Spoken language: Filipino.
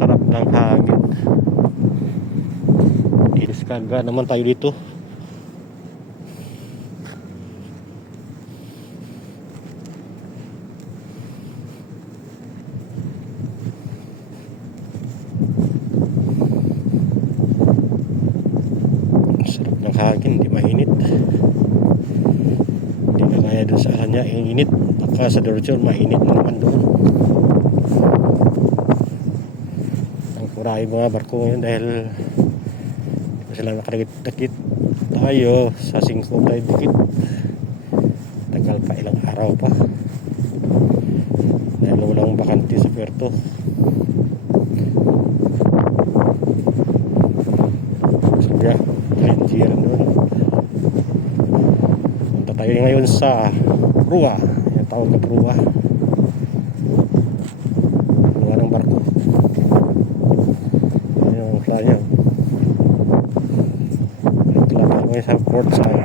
Sarap ng hangin. Iliskarga naman tayo dito. Sarap ng hangin, hindi mainit. Hindi na kaya doon sa kanya, init. Baka sa Dorchon, mainit na naman doon. Ang kuray mga barko ngayon dahil hindi sila nakadikit-dikit. Tayo sa 5 tayo dikit. Tagal pa, ilang araw pa. Dahil walang bakante sa Puerto. Sabi kaya doon. Punta tayo ngayon sa Rua. Yung tawag na Rua. Rua ng barko. Ayun ang playa. Ito lang tayo ngayon sa port side.